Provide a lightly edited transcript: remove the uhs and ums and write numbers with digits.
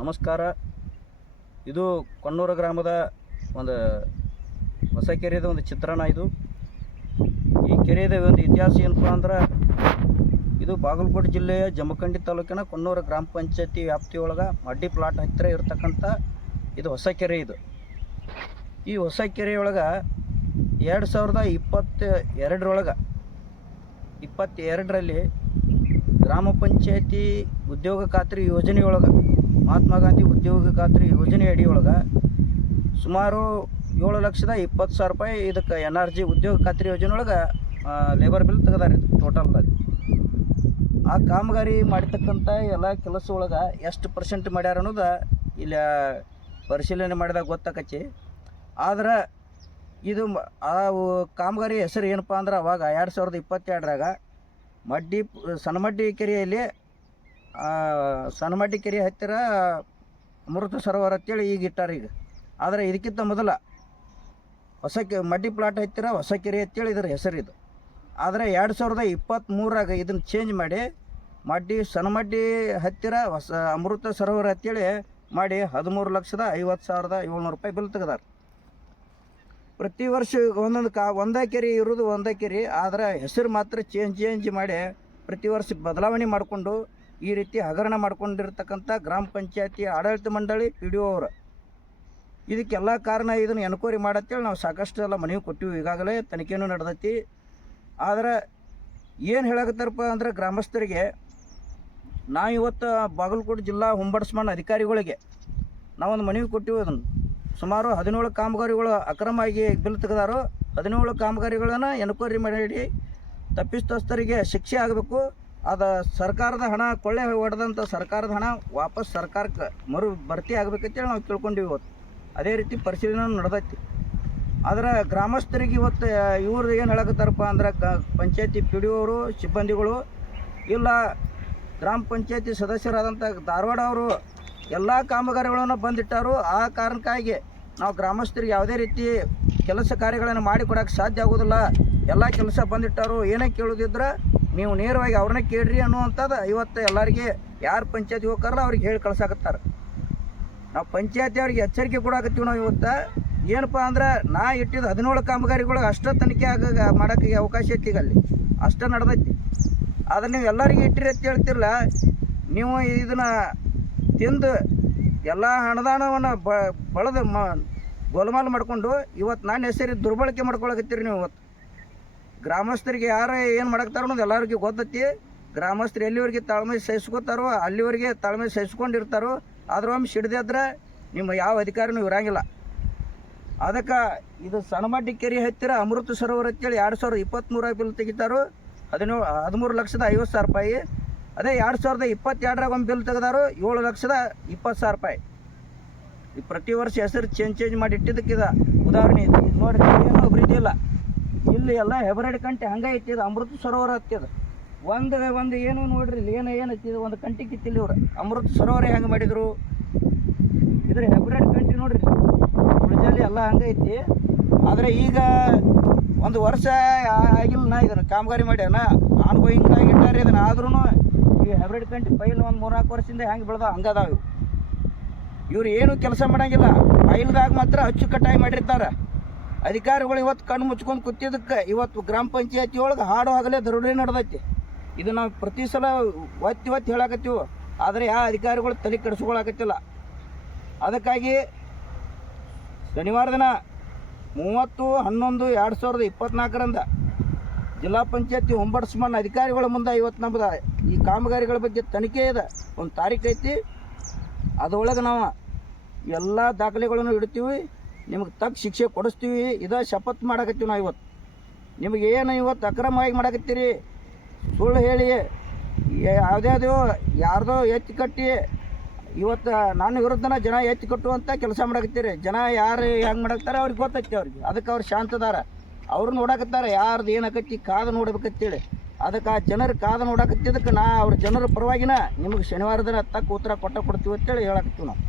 ನಮಸ್ಕಾರ. ಇದು ಕೊಣ್ಣೂರು ಗ್ರಾಮದ ಒಂದು ಹೊಸ ಕೆರೆಯದ ಒಂದು ಚಿತ್ರಣ. ಈ ಕೆರೆಯದ ಒಂದು ಇತಿಹಾಸ ಏನಪ್ಪ ಅಂದ್ರೆ, ಇದು ಬಾಗಲಕೋಟೆ ಜಿಲ್ಲೆಯ ಜಮಖಂಡಿ ತಾಲೂಕಿನ ಕೊಣ್ಣೂರು ಗ್ರಾಮ ಪಂಚಾಯತಿ ವ್ಯಾಪ್ತಿಯೊಳಗೆ ಮಡ್ಡಿ ಪ್ಲಾಟ್ ಹತ್ತಿರ ಇರತಕ್ಕಂಥ ಇದು ಹೊಸ ಕೆರೆ. ಈ ಹೊಸ ಕೆರೆಯೊಳಗೆ 2022ರಲ್ಲಿ ಗ್ರಾಮ ಪಂಚಾಯತಿ ಉದ್ಯೋಗ ಖಾತ್ರಿ ಯೋಜನೆಯೊಳಗೆ, ಮಹಾತ್ಮ ಗಾಂಧಿ ಉದ್ಯೋಗ ಖಾತ್ರಿ ಯೋಜನೆ ಅಡಿಯೊಳಗೆ ಸುಮಾರು 7,20,000 ರೂಪಾಯಿ ಇದಕ್ಕೆ NRG ಉದ್ಯೋಗ ಖಾತ್ರಿ ಯೋಜನೆ ಒಳಗೆ ಲೇಬರ್ ಬಿಲ್ ತೆಗೆದಾರೆ. ಟೋಟಲ್ದಾಗಿ ಆ ಕಾಮಗಾರಿ ಮಾಡಿರ್ತಕ್ಕಂಥ ಎಲ್ಲ ಕೆಲಸ ಒಳಗೆ ಎಷ್ಟು ಪರ್ಸೆಂಟ್ ಮಾಡ್ಯಾರ ಅನ್ನೋದು ಇಲ್ಲಿ ಪರಿಶೀಲನೆ ಮಾಡಿದಾಗ ಗೊತ್ತಾಕಚ್ಚಿ. ಆದ್ರೆ ಇದು ಆ ಕಾಮಗಾರಿ ಹೆಸರು ಏನಪ್ಪ ಅಂದ್ರೆ, ಅವಾಗ 2022ರಾಗ ಸಣ್ಣಮಡ್ಡಿ ಕೆರೆಯಲ್ಲಿ ಸಣ್ಣಮಡ್ಡಿ ಕೆರೆ ಹತ್ತಿರ ಅಮೃತ ಸರೋವರ ಅಂತೇಳಿ ಈಗ ಇಟ್ಟಾರ. ಆದರೆ ಇದಕ್ಕಿಂತ ಮೊದಲ ಮಡ್ಡಿ ಪ್ಲಾಟ್ ಹತ್ತಿರ ಹೊಸ ಕೆರೆ ಅಂತೇಳಿ ಇದರ ಹೆಸರಿದು. ಆದರೆ 2023ರಾಗ ಇದನ್ನು ಚೇಂಜ್ ಮಾಡಿ ಸಣ್ಣಮಡ್ಡಿ ಹತ್ತಿರ ಹೊಸ ಅಮೃತ ಸರೋವರ ಅಂತೇಳಿ ಮಾಡಿ 13,50,700 ರೂಪಾಯಿ ಬಿಲ್ ತೆಗೆದಾರ. ಪ್ರತಿ ವರ್ಷ ಒಂದೇ ಕೆರೆ ಇರೋದು ಒಂದೇ ಕೆರೆ, ಆದರೆ ಹೆಸರು ಮಾತ್ರ ಚೇಂಜ್ ಮಾಡಿ ಪ್ರತಿ ವರ್ಷ ಬದಲಾವಣೆ ಮಾಡಿಕೊಂಡು ಈ ರೀತಿ ಹಗರಣ ಮಾಡ್ಕೊಂಡಿರ್ತಕ್ಕಂಥ ಗ್ರಾಮ ಪಂಚಾಯತಿ ಆಡಳಿತ ಮಂಡಳಿ PDO ಅವರು. ಇದಕ್ಕೆಲ್ಲ ಕಾರಣ ಇದನ್ನು ಎನ್ಕ್ವೈರಿ ಮಾಡತ್ತೇಳಿ ನಾವು ಸಾಕಷ್ಟು ಎಲ್ಲ ಮನವಿ ಕೊಟ್ಟಿವಿ. ಈಗಾಗಲೇ ತನಿಖೆನೂ ನಡೆದೈತಿ. ಆದರೆ ಏನು ಹೇಳಕತ್ತಾರಪ್ಪ ಅಂದ್ರೆ, ಗ್ರಾಮಸ್ಥರಿಗೆ ನಾವು ಇವತ್ತು ಬಾಗಲಕೋಟೆ ಜಿಲ್ಲಾ ಹೊಂಬಡ್ಸ್ಮನ್ ಅಧಿಕಾರಿಗಳಿಗೆ ನಾವೊಂದು ಮನವಿ ಕೊಟ್ಟಿವಿ. ಅದನ್ನು ಸುಮಾರು 17 ಕಾಮಗಾರಿಗಳು ಅಕ್ರಮವಾಗಿ ಬಿಲ್ ತೆಗೆದಾರೋ. 17 ಕಾಮಗಾರಿಗಳನ್ನು ಎನ್ಕ್ವೈರಿ ಮಾಡಿ ತಪ್ಪಿತಸ್ಥರಿಗೆ ಶಿಕ್ಷೆ ಆಗಬೇಕು. ಅದು ಸರ್ಕಾರದ ಹಣ, ಕೊಳ್ಳೆ ಹೊಡೆದಂಥ ಸರ್ಕಾರದ ಹಣ ವಾಪಸ್ ಸರ್ಕಾರಕ್ಕೆ ಭರ್ತಿ ಆಗಬೇಕಂತೇಳಿ ನಾವು ತಿಳ್ಕೊಂಡಿವಿ. ಇವತ್ತು ಅದೇ ರೀತಿ ಪರಿಶೀಲನೆ ನಡೆದೈತಿ. ಆದರೆ ಗ್ರಾಮಸ್ಥರಿಗೆ ಇವತ್ತು ಇವರು ಏನು ಹೇಳಕತ್ತಾರಪ್ಪ ಅಂದ್ರೆ, ಪಂಚಾಯತಿ PDO ಅವರು, ಸಿಬ್ಬಂದಿಗಳು ಇಲ್ಲ ಗ್ರಾಮ ಪಂಚಾಯತಿ ಸದಸ್ಯರಾದಂಥ ಧಾರವಾಡ ಅವರು ಎಲ್ಲ ಕಾಮಗಾರಿಗಳನ್ನು ಬಂದಿಟ್ಟಾರು. ಆ ಕಾರಣಕ್ಕಾಗಿ ನಾವು ಗ್ರಾಮಸ್ಥರಿಗೆ ಯಾವುದೇ ರೀತಿ ಕೆಲಸ ಕಾರ್ಯಗಳನ್ನು ಮಾಡಿಕೊಡೋಕ್ಕೆ ಸಾಧ್ಯ ಆಗೋದಿಲ್ಲ. ಎಲ್ಲ ಕೆಲಸ ಬಂದಿಟ್ಟಾರು, ಏನೇ ಕೇಳೋದಿದ್ರೆ ನೀವು ನೇರವಾಗಿ ಅವ್ರನ್ನೇ ಕೇಳ್ರಿ ಅನ್ನುವಂಥದ್ದು ಇವತ್ತು ಎಲ್ಲರಿಗೆ ಯಾರು ಪಂಚಾಯತಿ ಹೋಗ್ತಾರಲ್ಲ ಅವ್ರಿಗೆ ಹೇಳಿ ಕಳ್ಸಾಕತ್ತಾರೆ. ನಾವು ಪಂಚಾಯತಿ ಅವ್ರಿಗೆ ಎಚ್ಚರಿಕೆ ಕೊಡಾಕತ್ತೀವಿ. ನಾವು ಇವತ್ತು ಏನಪ್ಪ ಅಂದ್ರೆ, ನಾ ಇಟ್ಟಿದ್ದು 17 ಕಾಮಗಾರಿಗಳು ಅಷ್ಟೇ ತನಿಖೆ ಮಾಡೋಕ್ಕೆ ಅವಕಾಶ ಐತಿ. ಈಗ ಅಲ್ಲಿ ಅಷ್ಟೇ ನಡೆದೈತಿ. ಆದರೆ ನೀವು ಎಲ್ಲರಿಗೆ ಇಟ್ಟಿರಿ ಅಂತ ಹೇಳ್ತಿರಲ್ಲ, ನೀವು ಇದನ್ನು ತಿಂದು ಎಲ್ಲ ಹಣದಾನವನ್ನು ಬಳದು ಗೋಲಮಾಲು ಮಾಡಿಕೊಂಡು ಇವತ್ತು ನನ್ನ ಹೆಸರು ದುರ್ಬಳಕೆ ಮಾಡ್ಕೊಳಕತ್ತೀರಿ ನೀವು. ಇವತ್ತು ಗ್ರಾಮಸ್ಥರಿಗೆ ಯಾರು ಏನು ಮಾಡಾಕ್ತಾರೋ ಅನ್ನೋದು ಎಲ್ಲರಿಗೂ ಗೊತ್ತೈತಿ. ಗ್ರಾಮಸ್ಥರು ಎಲ್ಲಿವರೆಗೆ ತಾಳ್ಮೆ ಸಹಿಸ್ಕೋತಾರೋ ಅಲ್ಲಿವರೆಗೆ ತಾಳ್ಮೆ ಸಹಿಸ್ಕೊಂಡಿರ್ತಾರೋ. ಆದ್ರೆ ಒಮ್ಮೆ ಸಿಡ್ದಿದ್ರೆ ನಿಮ್ಮ ಯಾವ ಅಧಿಕಾರಿನೂ ಇರಂಗಿಲ್ಲ. ಅದಕ್ಕೆ ಇದು ಸಣ್ಣಮಡ್ಡಿ ಕೆರೆ ಹತ್ತಿರ ಅಮೃತ ಸರೋವರ ಅಂತೇಳಿ 2023 ಬಿಲ್ ತೆಗಿತಾರೋ. 13,50,000 ರೂಪಾಯಿ. ಅದೇ 2022ರಾಗ ಒಂದು ಬಿಲ್ ತೆಗೆದಾರು 7,20,000 ರೂಪಾಯಿ. ಈ ಪ್ರತಿ ವರ್ಷ ಹೆಸರು ಚೇಂಜ್ ಮಾಡಿ ಇಟ್ಟಿದ್ದಕ್ಕಿದೆ ಉದಾಹರಣೆ ಐತಿ. ನೋಡಿ, ಏನೂ ಅಭಿವೃದ್ಧಿ ಇಲ್ಲ. ಇಲ್ಲಿ ಎಲ್ಲ ಹೆಬರಡಿ ಕಂಟೆ ಹಂಗೆ ಐತಿದ ಅಮೃತ ಸರೋವರ ಹತ್ತಿದ ಒಂದು ಏನು ನೋಡ್ರಿ, ಇಲ್ಲಿ ಏನು ಐತಿದ ಒಂದು ಕಂಟಿ ಕಿತ್ತಿಲ್ಲ. ಇವ್ರು ಅಮೃತ ಸರೋವರ ಹೆಂಗೆ ಮಾಡಿದರು. ಇದ್ರ ಹೆಬರಡಿ ಕಂಟಿ ನೋಡ್ರಿ, ಉಳಿಜಲ್ಲಿ ಎಲ್ಲ ಹಂಗೆ ಐತಿ. ಆದರೆ ಈಗ ಒಂದು ವರ್ಷ ಆಗಿಲ್ಲ ನಾ ಇದನ್ನು ಕಾಮಗಾರಿ ಮಾಡ್ಯಾನ, ಆನ್ಗೋಯಿಂಗಾಗಿ ಇಟ್ಟಾರೆ ಇದನ್ನು. ಆದ್ರೂ ಈ ಹೆಬರಡಿ ಕಂಟಿ ಪೈಲ್ ಒಂದು 3-4 ವರ್ಷದಿಂದ ಹೆಂಗೆ ಬೆಳೆದಾವ ಹಂಗದಾವ. ಇವ್ರು ಏನು ಕೆಲಸ ಮಾಡೋಂಗಿಲ್ಲ. ಪೈಲ್ದಾಗ ಮಾತ್ರ ಅಚ್ಚುಕಟ್ಟಾಗಿ ಮಾಡಿರ್ತಾರೆ. ಅಧಿಕಾರಿಗಳು ಇವತ್ತು ಕಣ್ಣು ಮುಚ್ಕೊಂಡು ಕೂತಿದ್ದಕ್ಕೆ ಇವತ್ತು ಗ್ರಾಮ ಪಂಚಾಯತಿ ಒಳಗೆ ಹಾಡು ಆಗಲೇ ದರೋಡೆ ನಡೆದೈತಿ. ಇದು ನಾವು ಪ್ರತಿ ಸಲ ಒತ್ತಿ ಹೇಳಾಕತ್ತೀವಿ. ಆದರೆ ಯಾವ ಅಧಿಕಾರಿಗಳು ತಲೆ ಕೆಡಿಸ್ಕೊಳಕತ್ತಿಲ್ಲ. ಅದಕ್ಕಾಗಿ ಶನಿವಾರ ದಿನ 30/11/2024 ಜಿಲ್ಲಾ ಪಂಚಾಯತಿ ಹೊಂಬಡ್ಸ್ಮನ್ ಅಧಿಕಾರಿಗಳ ಮುಂದೆ ಇವತ್ತು ನಮ್ಮದು ಈ ಕಾಮಗಾರಿಗಳ ಬಗ್ಗೆ ತನಿಖೆ ಇದೆ. ಒಂದು ತಾರೀಕು ಐತಿ. ಅದರೊಳಗೆ ನಾವು ಎಲ್ಲ ದಾಖಲೆಗಳನ್ನು ಇಡ್ತೀವಿ, ನಿಮಗೆ ತಕ್ಕ ಶಿಕ್ಷೆ ಕೊಡಿಸ್ತೀವಿ. ಇದೇ ಶಪಥ ಮಾಡಕತ್ತೀವಿ ನಾವು ಇವತ್ತು. ನಿಮಗೇನು ಇವತ್ತು ಅಕ್ರಮವಾಗಿ ಮಾಡಕತ್ತೀರಿ, ಸುಳ್ಳು ಹೇಳಿ ಯಾವುದ್ಯಾವುದೋ ಯಾರ್ದೋ ಎತ್ತಿ ಕಟ್ಟಿ ಇವತ್ತು ನನ್ನ ವಿರುದ್ಧನ ಜನ ಎತ್ತಿ ಕಟ್ಟುವಂಥ ಕೆಲಸ ಮಾಡಕತ್ತೀರಿ. ಜನ ಯಾರು ಹೆಂಗೆ ಮಾಡಾಕ್ತಾರೆ ಅವ್ರಿಗೆ ಗೊತ್ತೈತಿ. ಅವ್ರಿಗೆ ಅದಕ್ಕೆ ಅವ್ರು ಶಾಂತದಾರ. ಅವ್ರು ನೋಡಕತ್ತಾರೆ ಯಾರ್ದು ಏನಾಕತ್ತಿ ಕಾದು ನೋಡ್ಬೇಕಂತೇಳಿ. ಅದಕ್ಕೆ ಆ ಜನರು ಕಾದು ನೋಡಕತ್ತಿದ್ದಕ್ಕೆ ಅವ್ರ ಜನರ ಪರವಾಗಿನ ನಿಮಗೆ ಶನಿವಾರ ದಿನ ತಕ್ಕ ಉತ್ತರ ಕೊಡ್ತೀವಿ ಅಂತೇಳಿ ಹೇಳಕತ್ತೀವಿ ನಾವು.